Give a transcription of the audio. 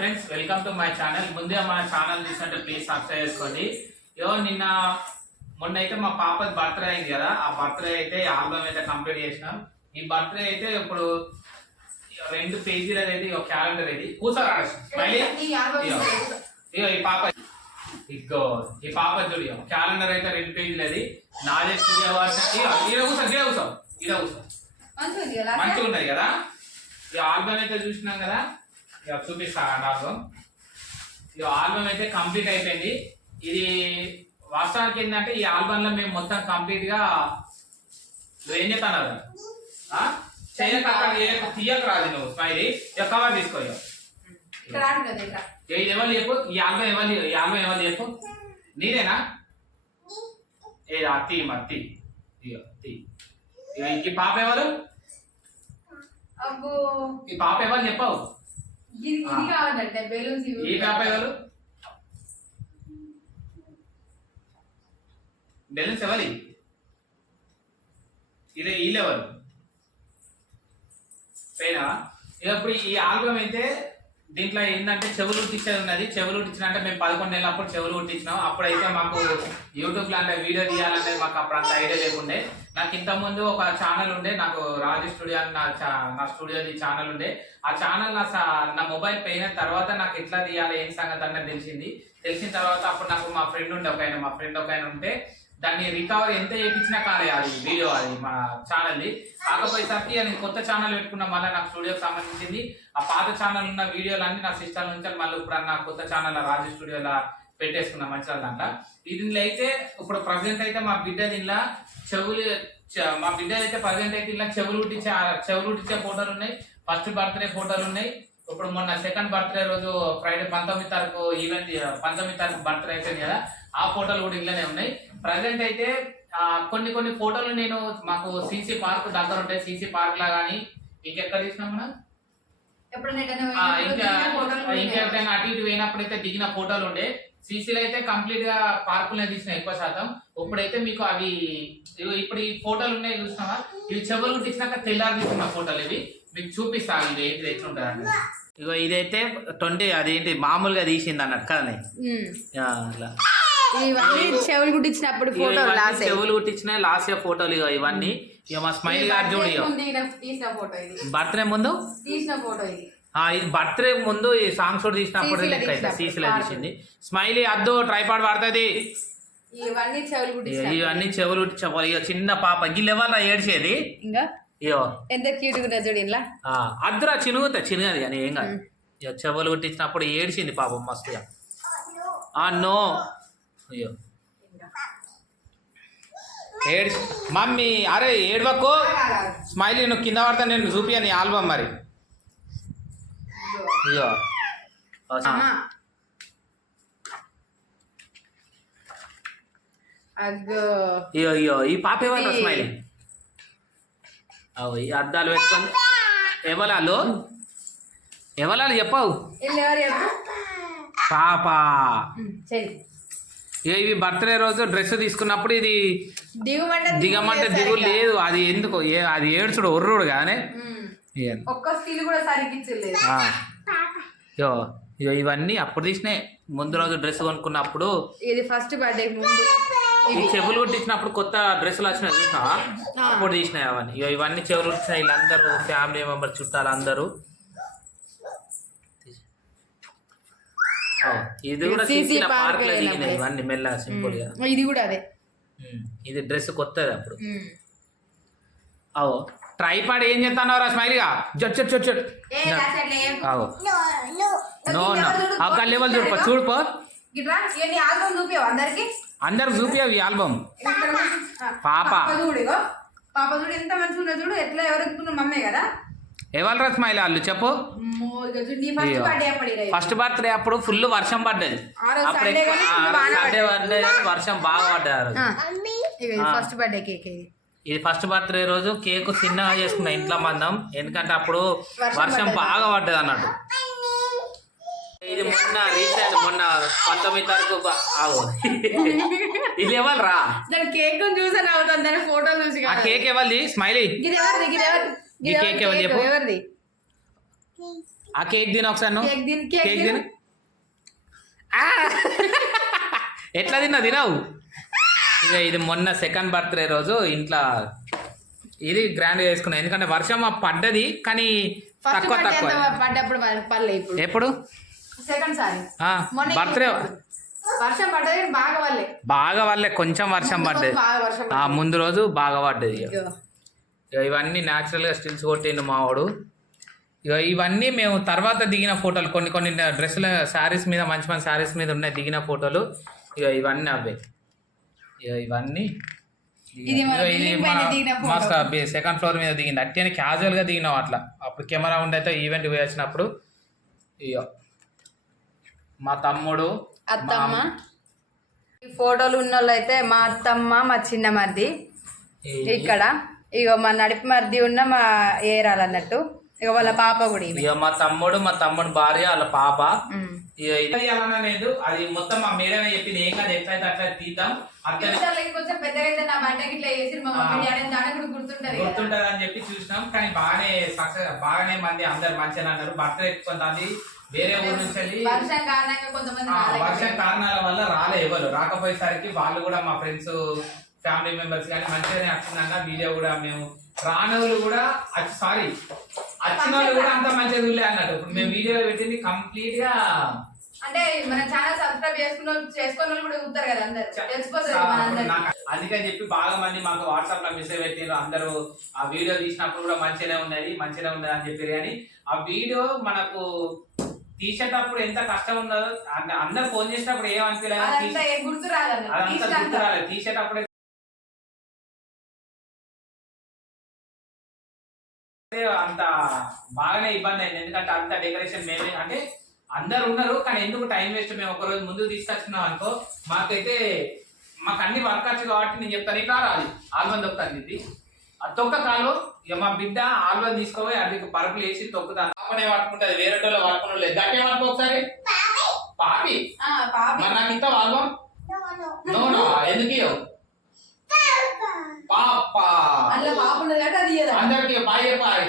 Friends welcome to my channel ముందే మా channel చూసినట్టు ప్లీజ్ సబ్స్క్రైబ్ చేసుకోండి. యో నిన్న మొన్న అయితే మా పాప బర్త్డే అయింది కదా. ఆ బర్త్డే అయితే ఆల్బమ్ అయితే కంప్లీట్ చేసినాం. ఈ బర్త్డే అయితే ఇప్పుడు రెండు పేజీలు అనేది ఒక క్యాలెండర్ ఇది కూర్చోరా స్మైలీ ఇగో ఈ పాప. ఇగో ఈ పాప చూడు క్యాలెండర్ అయితే రెండు పేజీలు అది నాదే స్టూడియో ఇదే కూర్చో ఇదే కూర్చో. ఇదే కూర్చో. మంచిగా ఉన్నాయి కదా. ఈ ఆల్బమ్ అయితే చూసినాం కదా. ఇక చూపిస్తా ఆల్బమ్ ఈ ఆల్బమ్ అయితే కంప్లీట్ అయిపోయింది. ఇది వాస్తవానికి ఏంటంటే ఈ ఆల్బమ్లో మేము మొత్తం కంప్లీట్గా నువ్వు ఏం చెప్తాను చేయక తీయక రాదు నువ్వు స్మైలీ. ఇక కవర్ తీసుకో ఇక. ఇది ఎవరు చెప్పు? ఈ ఆల్బమ్ ఎవరు ఈ ఆల్బమ్ ఎవరు చెప్పు? నీదేనా? ఏ అత్తి మత్తి ఇక తీ. ఇక ఈ పాప ఎవరు? ఈ పాప ఎవరు చెప్పావు? ఇది ఇది కావాలంటే బెలూన్స్ ఈ ఎవరు? బెలూన్స్ ఎవరి ఇది వీళ్ళెవరు పేనా? ఇప్పుడు ఈ ఆల్బమ్ అయితే దీంట్లో ఏంటంటే చెవులు ఉట్టించేది ఉన్నది. చెవులు కుట్టించినంటే మేము పదకొండు నెలలప్పుడు చెవులు ఉట్టించినాం అప్పుడైతే మాకు యూట్యూబ్ లాంటి అంటే వీడియో తీయాలంటే మాకు అప్పుడు అంత ఐడియా లేకుండే. నాకు ఇంతకుముందు ఒక ఛానల్ ఉండే నాకు రాజు స్టూడియో అని నా చా- నా స్టూడియోది ఛానల్ ఉండే. ఆ ఛానల్ నా నా మొబైల్ పోయిన తర్వాత నాకు ఎట్లా తీయాలి ఏం సంగతి అన్నది తెలిసింది. తెలిసిన తర్వాత అప్పుడు నాకు మా ఫ్రెండ్ ఉండే ఒక ఆయన మా ఫ్రెండ్ ఒక ఆయన ఉంటే దాన్ని రికవర్ ఎంత చేయించినా కాలే అది వీడియో అది మా ఛానల్ది కాకపోయేసరికి నేను కొత్త ఛానల్ పెట్టుకున్నా మళ్ళీ నాకు స్టూడియోకి సంబంధించింది. ఆ పాత ఛానల్ ఉన్న వీడియోలన్నీ నా సిస్టమ్ నుంచి మళ్ళీ ఇప్పుడు నా కొత్త ఛానల్ రాజు స్టూడియోలో పెట్టేసుకున్నా మంచిగా దాంట్లో. దీనిలో అయితే ఇప్పుడు ప్రజెంట్ అయితే మా బిడ్డ దీనిలో చెవులు మా బిడ్డలు అయితే ప్రజెంట్ అయితే ఇలా చెవులు ఉట్టించే చెవులు ఉట్టించే ఫోటోలు ఉన్నాయి. ఫస్ట్ బర్త్డే ఫోటోలు ఉన్నాయి. ఇప్పుడు మొన్న సెకండ్ బర్త్డే రోజు ఫ్రైడే పంతొమ్మిది తారీఖు ఈవెంట్ పంతొమ్మిది తారీఖు బర్త్డే అయిపోయింది కదా. ఆ ఫోటోలు కూడా ఇలానే ఉన్నాయి. ప్రజెంట్ అయితే కొన్ని కొన్ని ఫోటోలు నేను మాకు సీసీ పార్క్ దగ్గర ఉంటాయి. సీసీ పార్క్ లా కానీ ఇంకెక్కడ తీసినాం మనం ఇంకెవరైనా అటు ఇటు పోయినప్పుడు అయితే దిగిన ఫోటోలు ఉండే. సీసీలో అయితే కంప్లీట్గా పార్కులనే తీసిన ఎక్కువ శాతం. ఇప్పుడైతే మీకు అవి ఇప్పుడు ఈ ఫోటోలు ఉన్నాయి చూసినావా? ఇవి చెవులు కుట్టించినాక తెల్లారి తీసిన ఫోటోలు ఇవి. మీకు చూపిస్తాను ఇది ఏంటి అంటే ఇగో ఇదైతే ట్వంటీ అదేంటి మామూలుగా తీసింది అన్నట్టు కదా. ఇవన్నీ చెవులు కుట్టించినప్పుడు ఇగో ఫోటోలు ఇవన్నీ లాసే. చెవులు కుట్టించిన లాస్ట్ ఇయర్ ఫోటోలు ఇగో ఇవన్నీ. ఇక మా స్మైల్ గారు చూడు ఇగో. తీసిన ఫోటో ఇది. బర్త్డే ముందు? తీసిన ఫోటో ఇది. ఆ, ఇది బర్త్డే ముందు ఈ సాంగ్ షూట్ తీసినప్పుడు లెక్క అయితే సీసీలో. తీసింది. స్మైలీ అద్దు ట్రైపాడ్ పడుతుంది ఇవన్నీ చెవులు కుట్టించిన ఇవన్నీ చెవులు చెప్పాలి ఇక చిన్న పాప. గిల్ ఎవరు ఏడ్చేది? ఇంకా? ఇయో ఎంత క్యూట్గా ఉన్నది చూడు ఇలా ఆ, అద్దురా చినుగుతా చినుగది కానీ ఏం కాదు. ఇక చెవులు కుట్టించినప్పుడు ఏడ్చింది పాపం మస్తుగా ఆ నో. అయ్యో. ఏడ్చి మమ్మీ అరే ఏడవకు. స్మైలీ నువ్వు కింద పడతా నేను చూపియా నీ ఆల్బమ్ మరి. అయ్యో అయ్యో అయ్యో ఈ పాప ఎవరు స్మైలీ? అవు ఈ అద్దాలు పెట్టుకొని. ఎవలాలు? ఎవలాలు చెప్పావు? వీళ్ళు ఎవరు చెప్పు? పాప. ఇవి బర్త్డే రోజు డ్రెస్ తీసుకున్నప్పుడు ఇది దిగుమంటే దిగు లేదు అది ఎందుకు? అది ఏడ్చుడు ఒర్రుడు కానీ ఇగో ఇవన్నీ అప్పుడు తీసినాయి ముందు రోజు డ్రెస్ కొనుక్కున్నప్పుడు ఇది ఫస్ట్ బర్త్డే ముందు. ఈ చెవులు కుట్టించినప్పుడు కొత్త డ్రెస్సులు వచ్చినాయి చూసినావా? అప్పుడు తీసినాయి అవన్నీ. ఇవన్నీ చెవులు కుట్టినాయి వీళ్ళందరూ ఫ్యామిలీ మెంబర్ చుట్టాలు అందరూ ఇది కూడా సీసీల పార్క్లో. దిగినాయి ఇవన్నీ మెల్లగా సింపుల్గా. ఇది కూడా అదే. ఇది డ్రెస్ కొత్తది అప్పుడు. అవో. ట్రైపాడ్ ఏం చేస్తానవరా స్మైల్గా? జట్ జట్ జట్ జట్. అవో. No no. ఆ లెవెల్ చూడుపో చూడుపో అందరు చూపియవు ఈ ఆల్బమ్. పాప. పాప. చూడు ఇగో. పాప చూడు ఎంత మంచిగా చూడు. ఎట్లా ఎవరు మమ్మే కదా. ఎవరు స్మైల్ వాళ్ళు చెప్పు ఫస్ట్. బర్త్డే అప్పుడు ఇక ఇది. ఫస్ట్ బర్త్డే అప్పుడు ఫుల్ వర్షం పడ్డది సండే పడ్డది. వర్షం బాగా ఆ. ఫస్ట్ బర్త్డే కేక్ ఇది ఇది ఫస్ట్ బర్త్డే రోజు కేక్ చిన్నగా చేసుకున్నా ఇంట్లో మందం ఎందుకంటే అప్పుడు వర్షం. బాగా పడ్డది అన్నట్టు ఇది మొన్న రీసెంట్ మొన్న పంతొమ్మిది తారీఖు. ఇది ఎవరు రా దాని కేక్ చూసాను దాని ఫోటోలు చూసి. కేక్ ఎవరిది స్మైలీ ఇది ఎవరిది ఇది ఎవరిది ఈ కేక్ కేక్ చెప్పు? ఎవరిది? ఆ కేక్ తిన ఒకసారి నువ్వు. కేక్ తిను, కేక్! ఎట్లా తిన్నా తినవు? ఇది మొన్న సెకండ్ బర్త్డే రోజు ఇంట్లో ఇది గ్రాండ్గా చేసుకున్నాం. ఎందుకంటే వర్షం పడ్డది కానీ తక్కువ తక్కువ. పడ్డప్పుడు పర్లే ఇప్పుడు. ఎప్పుడు? సెకండ్ సారి. బర్త్డే వర్షం పడ్డది బాగా వాళ్ళే బాగా వాళ్ళే కొంచెం వర్షం పడ్డది. ముందు రోజు బాగా పడ్డది ఇక. ఇవన్నీ న్యాచురల్గా స్టిల్స్ కొట్టిండు మావాడు. ఇక ఇవన్నీ మేము తర్వాత దిగిన ఫోటోలు కొన్ని కొన్ని డ్రెస్సుల శారీస్ మీద మంచి మంచి శారీస్ మీద ఉన్నాయి దిగిన ఫోటోలు ఇక ఇవన్నీ అవే. ఇక ఇవన్నీ photo. సెకండ్ ఫ్లోర్ మీద దిగింది అట్టని క్యాజువల్గా దిగినాం అట్లా. అప్పుడు కెమెరా ఉండైతే ఈవెంట్ పోయి వచ్చినప్పుడు ఇక మా తమ్ముడు అత్తమ్మ. మా- ఈ ఫోటోలు ఉన్న వాళ్ళు అయితే మా అత్తమ్మ మా చిన్న మరిది ఇక్కడ. ఇగో మా నడిపి మరిది ఉన్న మా ఏరాలు అన్నట్టు ఇక వాళ్ళ పాప కూడా. ఇక మా తమ్ముడు మా తమ్ముడు భార్య వాళ్ళ పాప. ఇక తీయాలనలేదు అది మొత్తం మా మేడమే చెప్పింది ఏం కాదు ఎట్లయితే అట్లా తీద్దాం ఇంకొంచెం పెద్దగా నా ఇట్లా చేసి మా మమ్మీ డాడీ కూడా గుర్తుంటది గుర్తుంటది అని చెప్పి చూసినాం కానీ బాగానే సక్సెస్ బాగానే మంది అందరు మంచిగా అన్నారు బర్త్డే కొంతమంది వేరే ఊరు నుంచి. వర్షం కారణాల వల్ల రాలే ఎవరు రాకపోయేసరికి వాళ్ళు కూడా మా ఫ్రెండ్స్ ఫ్యామిలీ మెంబర్స్ కానీ మంచిగానే వచ్చిందన్న వీడియో కూడా మేము రానవులు కూడా సారీ వచ్చిన వాళ్ళు కూడా అంత మంచిగా చూడలే అన్నట్టు. ఇప్పుడు మేము వీడియోలో పెట్టింది కంప్లీట్గా అంటే మన ఛానల్ సబ్స్క్రైబ్ చేసుకున్న చేసుకున్న వాళ్ళు కూడా కదా అందరు. తెలిసిపోతుంది అందుకని చెప్పి బాగా మంది మాకు వాట్సాప్లో మెసేజ్ పెట్టారు అందరూ ఆ వీడియో తీసినప్పుడు కూడా మంచిగానే ఉన్నది మంచిగానే ఉన్నది అని చెప్పారు కానీ ఆ వీడియో మనకు తీసేటప్పుడు ఎంత కష్టం ఉన్నదో అంద- అందరు ఫోన్ చేసినప్పుడు ఏమనిపించలేదు అదంతా. గుర్తు రాలేదు తీసేటప్పుడే అంత బాగానే ఇబ్బంది అయింది. ఎందుకంటే అంత డెకరేషన్ మేమే అంటే అందరు ఉన్నారు కానీ ఎందుకు టైం వేస్ట్ మేము ఒక రోజు ముందు తీసుకొచ్చినాం అనుకో మాకైతే మాకు అన్ని వర్క్ వచ్చు కాబట్టి నేను చెప్తాను ఇట్లా రాలి ఆల్బం తొక్కుతాను ఇది ఆ తొక్క కాలు ఇక మా బిడ్డ ఆల్బం తీసుకోపోయి అది పరుపులు వేసి తొక్కుతాను. పాపనే పట్టుకుంటుంది వేరే వాళ్ళు పట్టుకుని లేదు. గట్టే పట్టుకో ఒకసారి? పాపి. మరి నాకు ఇస్తావు ఆల్బం నో నో ఎందుకు ఇవ్వవు? పాప అందులో పాప ఉన్నది కాబట్టి అది ఇయ్యదు. అందరికి బాయ్ చెప్పాలి